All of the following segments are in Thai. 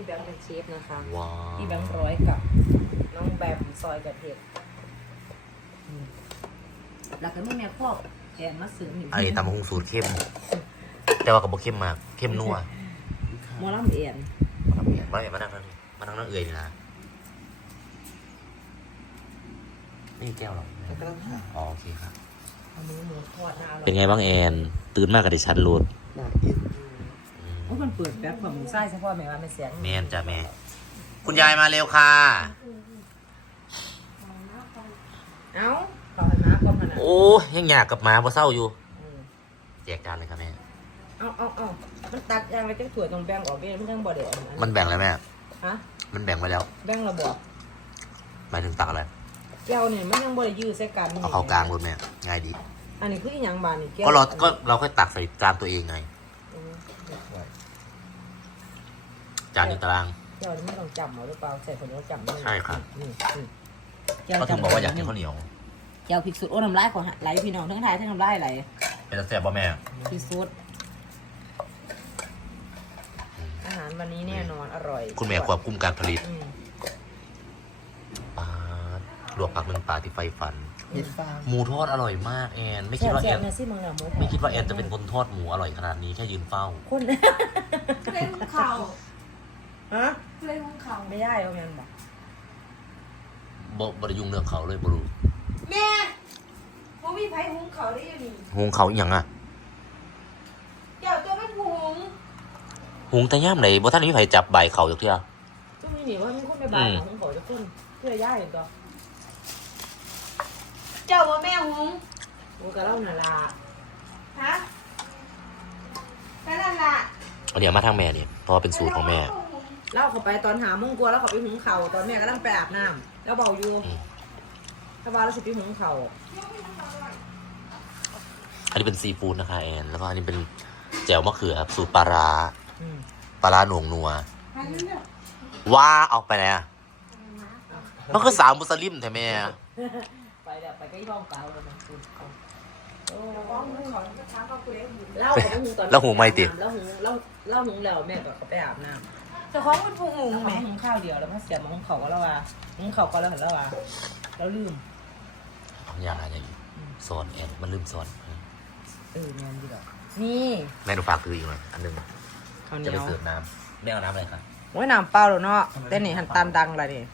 พี่แบงค์เป็นเชฟนะคะ ว้าวพี่แบงค์ร้อยกับ น้องแบมซอยกระเทียมอืมแล้วก็ไม่แม่พวกแกงมะเสือหนึ่งไอ้ตำบักหุงสูตรเข้ม แต่ว่ากับบ่เข้มมาก เข้มนัวหมอลำเอียนมาทำเองมาเนี่ยมานั่งนั่งนี่มานั่งนั่งเอื่อยนี่นะนี่แก้วเหรออ๋อโอเคครับ เอาหมูหมูทอดน่าอร่อยเป็นไงบ้างแอน ตื่นมากกับดิฉันโหลด น่ากิน โอ้มันเปิดแบบของหมูไส้เฉพาะแม่ว่ามันเสียงแมนจ้ะแม่ คุณยายมาเร็วค่ะ เอ้าต่อให้มาก็มันอะโอ้ยยังอยากกลับมาเพราะเศร้าอยู่อืมแจกจานเลยครับแม่ เอาเอาเอามันตัดยางไปจังถั่วตรงแบงออกเนี่ยมันยังบ่ได้อันนั้นมันแบ่งแล้วแม่ ฮะมันแบ่งไว้แล้ว แบงระบอกหมายถึงตักอะไรแก้วเนี่ยมันยังบ่ได้ยืดใส่กันเอาเข้ากลางรถแม่ ง่ายดี อันนี้คืออหยังบานนี่แก้วก็เราก็เราค่อยตักใส่จานตัวเองไง อืม จานหนึ่งตารางแก้วนี่ไม่ต้องจำเอาหรือเปล่าใส่คนเดียวจำได้ใช่ครับอืมอืมเขาถึงบอกว่าอยากกินข้าวเหนียวแก้วพริกสุดโอ้น้ำลายขอไหลพี่น้องทั้งไทยทั้งน้ำลายไหลเป็นแซ่บป่ะแม่ พริกสุดอาหารวันนี้แน่นอนอร่อยคุณแม่ควบคุมการผลิตอืมปลาลวกผักหนึ่งปลาที่ไฟฟัน เห็ดฟางหมูทอดอร่อยมากแอน ไม่คิดว่าแอแซ่บนๆเนี่ยสิมึงน่ะหมูไม่คิดว่าแอนจะเป็นคนทอดหมูอร่อยขนาดนี้แค่ยืนเฝ้า คน เล่นของเขา ฮะเล่นของเขาไม่ได้เอาแม่นบอกบบริยุงเรื่องเขาเลยบรูแม่พวกพี่ไผ่หุงเขาได้ยังนี่หุงเขาอหย่างอะเดี๋ยวตัวมันหุงหุงแต่ย่ามไหนบ่ท่านมีไผจับใบเขาจากเที่ยก็มีหนีว่ามีคนไปบ้านอืมของเขาจะขึ้นเพื่อย่าเห็นตัวเจ้าว่าแม่หุงกูกะเล่าน่ะละฮะแค่นั้นละเอาเดี๋ยวมาทางแม่นี่เพราะว่าเป็นสูตรของแม่ เล่าเขาไปตอนหาโมุ่งกลัวแล้วเขาไปหุงเขาวตอนแม่ก็ต้องไปอาบน้ำแล้วเบาอยู่อืมถ้าบ้าแล้วสิไปหุงเขาวอันนี้เป็นซีฟู้ดนะคะแอนแล้วก็อันนี้เป็นแจ่วมะเขือครับสูตรปลาร้าอืมปลาร้าหน่วงนัวอันนั้นเนี่ยว่าเอาไปไหนอะมันคือสาวมุสลิมแท้แม่ไปเดี๋ยวไปก็ยี่ห้องเก่าแล้วมันคุณเขาโอ้ฟ้องหุงเขาจะถามว่ากูได้หุงเล่าเขาไปหุงตอนแล้วหุงไม่ติแล้วหุงเล่าเล่าหุงแล้วแม่ก็เขาไปอาบน้ำ เจ้าของมันผูกหุงแล้วแหเขาม่หุงข้าวเดียวแล้วมาเสียมาหุงเขาก็แล้วว่าหุงเขาก็แล้วเห็นแล้วว่าแล้วลืม เอาอย่างอะไรอย่างนี้สอนแอนมันลืมสอนเออเนี่ยดีดอกนี่แม่หนูฝากคืออีกหน่อยอันหนึงข้าวเหนีจะยไปวเสิร์ฟน้ำแม่เอาน้ำอะไรคะโอ้ยน้ำเปล่าแล้วเนาะแต่นี่หันตันดังอะไรนี่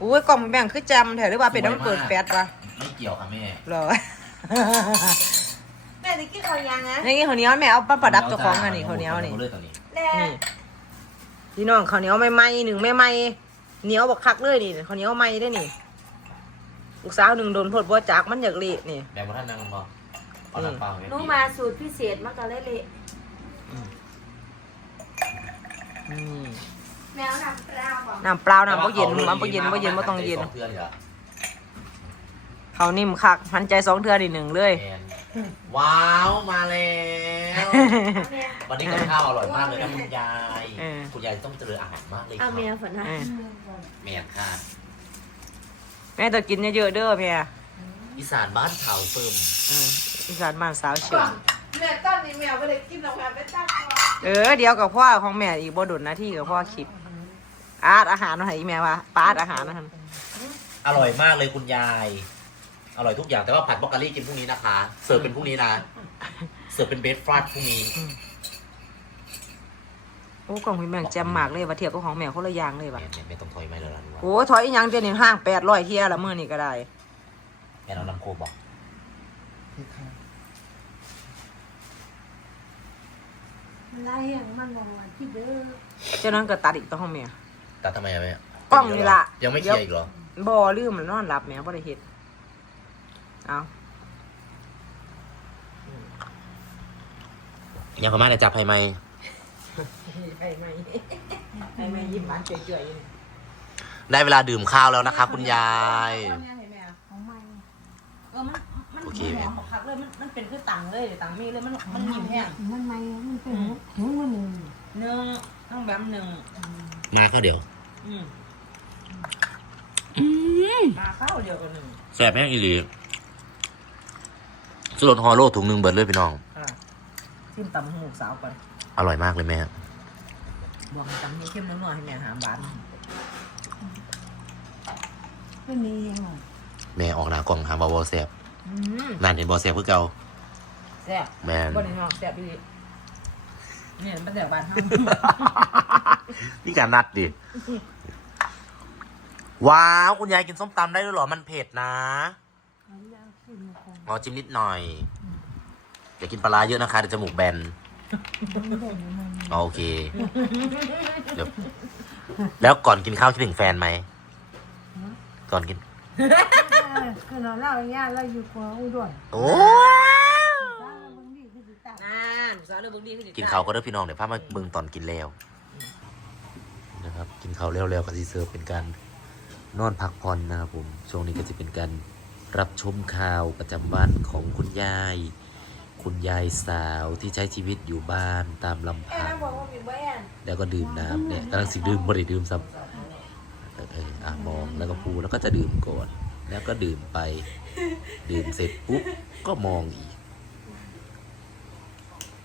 อุ้ยกล่องมันแบ่งคือจำแถวหรือว่าเป็นน้ำเปิดแฟดวะไม่เกี่ยวค่ะแม่เหรอ แม่จะกินข้าวยังนะนี่ข้าวเหนียวแม่เอามาประดับเจ้าของกันนี่ข้าวเหนียวนี่อาเลยตอนนี้ แม่นี่พี่น้องข้าวเหนียวไม่ไหมหนึ่งไม่ไหมเหนียวบักคักเลยนี่ข้าวเหนียวไหมได้นี่ลูกสาวหนึ่งโดนพดบัวจักมันอยากเละนี่แบ่งมาท่านนั่งบ่เอาน้ำเปล่าให้หนูมาสูตรพิเศษมากกะเละเละนี่แมวน้ำปลาบอกน้ำเปล่าน้ำบ่เย็นน้ำบ่เย็นบ่เย็นบ่ต้องเย็นสองเทื่อเลยเหรอเขาวนิ่มคักหันใจสองเทือดีหนึ่งเลย แอน ว้าวมาแล้วแม่วันนี้กับข้าวอร่อยมากเลยนะคุณยายเออ คุณยายต้องเจริญอาหารมากเลยคเอารับแม่ฝันนะเออแม่นค่ะ แม่ต้องกินเยอะๆเด้อแม่อีสานบ้านเขาเฟิ่มเอออีสานบ้านสาวเฉียงแม่ตอนนี้แมวไปเลยกินน้องแมวไปตั้งก่อนเออเดี๋ยวกับพ่อของแม่อีกบ่ดุนหน้าที่กับพ่อคลิปอาร์ตอาหารมาให้อีแม่วะปาร์ตอาหารนะฮะอร่อยมากเลยคุณยาย อร่อยทุกอย่างแต่ว่าผัดบรอกโคลี่กินพรุ่งนี้นะคะ เสิร์ฟเป็นพรุ่งนี้นะ เสิร์ฟเป็นเบสฟราดพรุ่งนี้ โอ้กล่องพี่แม่งแจ่มมากเลยว่าเทียบกับของแม่คนละอย่างเลยแม่ว่ะแม่ไม่ต้องถอยไม่แล้วล่ะหนูว่าโอ้ถอยอีหยังเดี๋ยวนี้ห้างแปดร้อยเที่ยละมื้อนี่ก็ได้ แม่เรานำโคกบอกเห็ดฟางอะไรอย่างมันบอกว่าคิดเด้อเจ้านั้นก็ตัดอีกต้องของแม่ แต่ทำไมอะแม่กล้องนี่ล่ะ ยังไม่เคลียร์อีกเหรอ บ่ลืมมันนอนหลับแม่บ่ได้เฮ็ด เอายังพม่าจะจับให้ไหมไปไหมไปไหมยิ้มหวานเฉยๆอยู่นี่ได้เวลาดื่มข้าวแล้วนะคะ คุณยายแม่ให้แม่ของมันเออ มัน มันโอเคมันหอมคักเลย มัน มันเป็นคือตังเลยตังมีเลย มัน มันหิมแห้งมันไม่มันเป็นหูมันหนึ่งหนึ่งต้องแบมหนึ่งมาข้าวเดี๋ยวอืมมาข้าวเดียวกันหนึ่งแสบแม่งอีหลี สุรนฮอลโลถุงหนึ่งเบิดเลยพี่น้องค่ะชิมตำหูสาวก่อนอร่อยมากเลยแม่ บอกให้ตำให้เข้มน้อยๆให้แม่หาบานไม่มียังไงแม่ออกหน้ากล่องหาบาวแซบอืมนั่นเห็นบอแซบเพื่อเก่าแซ่บแม่นบ่ได้นอกแซ่บอีหลีเนี่ยมันแซ่บบ้านเฮานี่การนัดดิ ว้าว คุณยายกินส้มตำได้ด้วยเหรอ มันเผ็ดนะอันนี้ขึ้นมาก่ อนรอจิ้มนิดหน่อยอย่ากินปลาร้าเยอะนะคะเดี๋ยวจมูกแบนมันเด่นมันอ๋อโอเคเดี๋ยวแล้วก่อนกินข้าวคิดถึงแฟนไหมก่อนกินคือเราเล่าอย่างเงี้ยเราอยู่กว่าอุดรโอ้บ้านเราบางทีคือติดตามนั่นสาวเรื่องบุญดีคือสิกินข้าวก็เด้อพี่น้องเดี๋ยวพามาเบิ่งตอนกินแล้วนะครับ กินข้าวแล้วๆก็สิเสิร์ฟเป็นการนอนพักผ่อนนะครับผมช่วงนี้ก็จะเป็นการ รับชมข่าวประจำวันของคุณยาย คุณยายสาวที่ใช้ชีวิตอยู่บ้านตามลำแอนพังบอกว่ามีบ่แอนแล้วก็ดื่มน้ำเนี่ยกำลังสิดื่มบ่ได้ดื่มซ้ำเออเอออะมองแล้วก็พูแล้วก็จะดื่มก่อน แล้วก็ดื่มไป ดื่มเสร็จปุ๊บก็มองอีก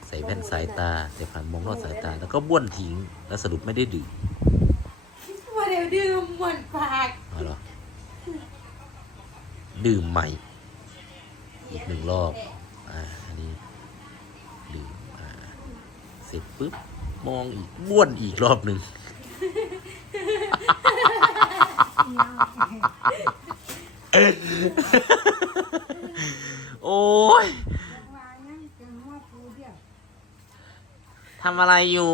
ใส่แว่นสายตาแต่ผ่านมองลอดสายตา แล้วก็บ้วนทิ้งแล้วสรุปไม่ได้ดื่มว่าเดี๋ยวดื่มหมดปากเอาเหรอ ดื่มใหม่ อีกหนึ่งรอบอ่าอันนี้ดื่มอ่าเสร็จปุ๊บมองอีกบ้วนอีกรอบหนึ่งโอ้ยทำอะไรอยู่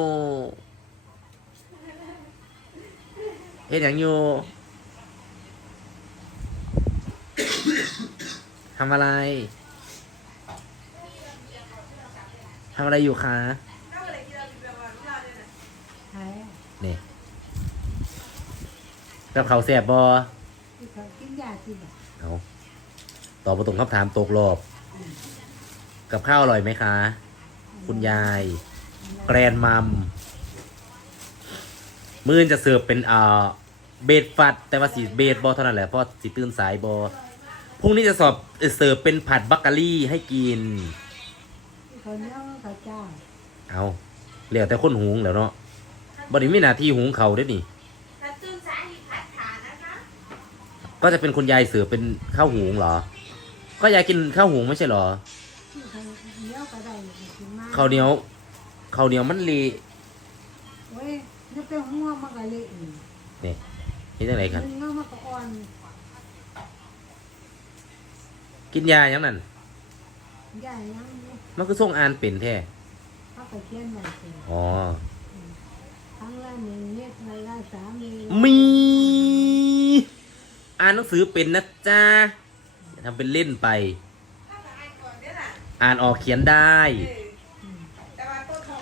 เฮ็ดอย่างอยู่ ทำอะไร ทำอะไรอยู่คะหายนี่กับเขาวแสบบอที่เขากินยากินแบบเอาตอบมาตรงคำถามตกรอบ กับข้าวอร่อยไหมคะ คุณยาย แกรนมัม มื้อนจะเสิร์ฟเป็นเอ่อเบดฟัด แต่ว่าสีเบดบอเท่านั้นแหละเพราะสีตื่นสายบอ พรุ่งนี้จะสอบเอ่อเสิร์ฟเป็นผัดบักกะลี่ให้กิน เขาเนี้ยเขาเจ้าเอาเหลียวแต่คนหุงแล้วเนาะบไดีไม่นาที่หุงเขาวด้วยนี่ก็จะเป็นคุณยายเสิร์ฟเป็นข้าวหุงเหรอ ก็ยายกินข้าวหุงไม่ใช่เหรอที่เขาเนี้ยก็ได้กินมากข้าวเหนียวข้าวเหนียวมันเละเว้ยนี่เป็นหัวมันก็เละอีกนี่นี่จังไรครับมันมันก็อ่อน กินยาอย่างนั้นใหญ่ยังมันคือส่งอ่านเป็นแท้เขาไปเทียนใหม่เป็นอ๋อครั้งละหนึ่งเม็ดในละสามเม็ดมี อ่านหนังสือเป็นนะจ๊ะอย่าทำเป็นเล่นไป อ่านออกเขียนได้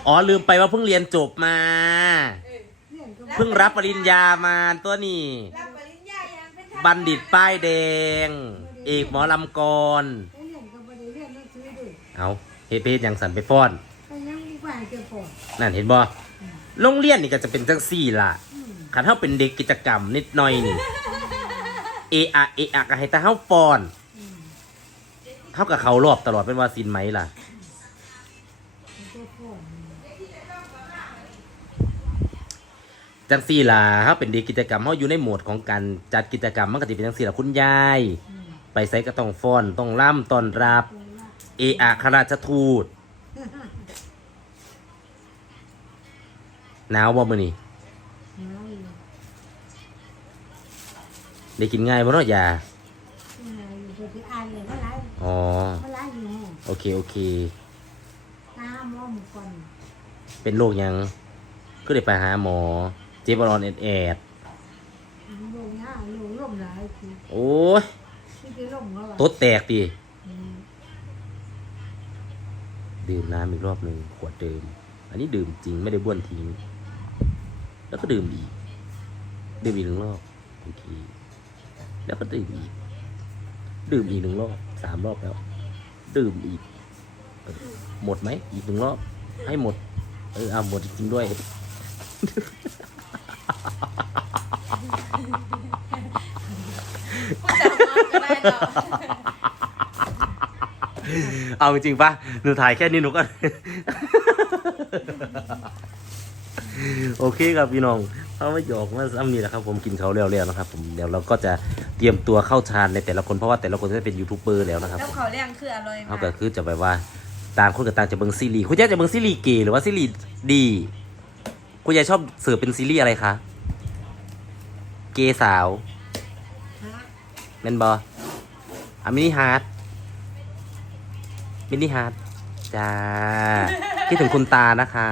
อ๋อลืมไปว่าเพิ่งเรียนจบมาเรียนก็เพิ่งรับปริญญามาตัวนี้ บัณฑิตป้ายแดง เอกหมอลำกรเรียนก็ไม่ได้เรียนหนังสือด้วยเอาเฮดเพจยังสันไปฟ้อนก็ยังมีกว่าจะปอดนั่นเห็นบ่โรงเรียนนี่ก็จะเป็นจังสี่ล่ะอืมขันเท่าเป็นเด็กกิจกรรมนิดหน่อยนี่ เอะอะเอะอะก็ให้แต่เท่าฟ้อนอืมเท่ากับเขารอบตลอดเป็นว่าสินไหมล่ะมันก็ปอดจังสี่ล่ะเขาเป็นเด็กกิจกรรมเขาอยู่ในโหมดของการจัดกิจกรรมมันก็จะเป็นจังสี่ล่ะคุณยาย อืม ไปใส่ก็ต้องฟ้อนต้องล่ำตอนรับเป็นว่าเอะอะคาราชทูตหนาวบ่มื้อนี้หนาวอยู่ได้กินง่ายบ่เนาะยาหนาวอยู่ไปอ่านเลยว่าไรอ๋อว่าไรอยู่ห้องโอเค โอเคตาหมอหมก่อนเป็นโรคหยังก็ได้ไปหาหมอ เจ็บร้อนแอดแอดลงห น้าลงล่มหลายทีโอ้ยที่ไปล่มเขาต๊ดแตกดิอืมดื่มน้ำอีกรอบหนึ่งขวดเดิม อันนี้ดื่มจริงไม่ได้บ้วนทิ้ง แล้วก็ดื่มอีก ดื่มอีกหนึ่งรอบโอเคแล้วก็ดื่มอีก ดื่มอีกหนึ่งรอบสามรอบแล้ว ดื่มอีกเออหมดไหมอีกหนึ่งรอบ ให้หมด เออเอาหมดจริงๆด้วย เอาจริงๆปะหนูถ่ายแค่นี้หนูก็ โอเคครับพี่น้องเอาไม่หยอกมาซ้ำนี่แหละครับผมกินเขาวแล้วๆนะครับผมเดี๋ยวเราก็จะเตรียมตัวเข้าฌานในแต่ละคนเพราะว่าแต่ละคนก็เป็นยูทูบเบอร์แล้วนะครับแล้วเขาเรียงคืออร่อยมาเขากก็คือจะแบบว่าต่างคนกับต่างจะเบิ่งซีรีส์คุณยายจะเบิ่งซีรีส์เกย์หรือว่าซีรีส์ดีคุณยายชอบเสิร์ฟเป็นซีรีส์อะไรคะเกย์สาวฮะ แมนบออะมินิฮาร์ดมินิฮาร์ดจ้าคิดถึงคุณตานะคะ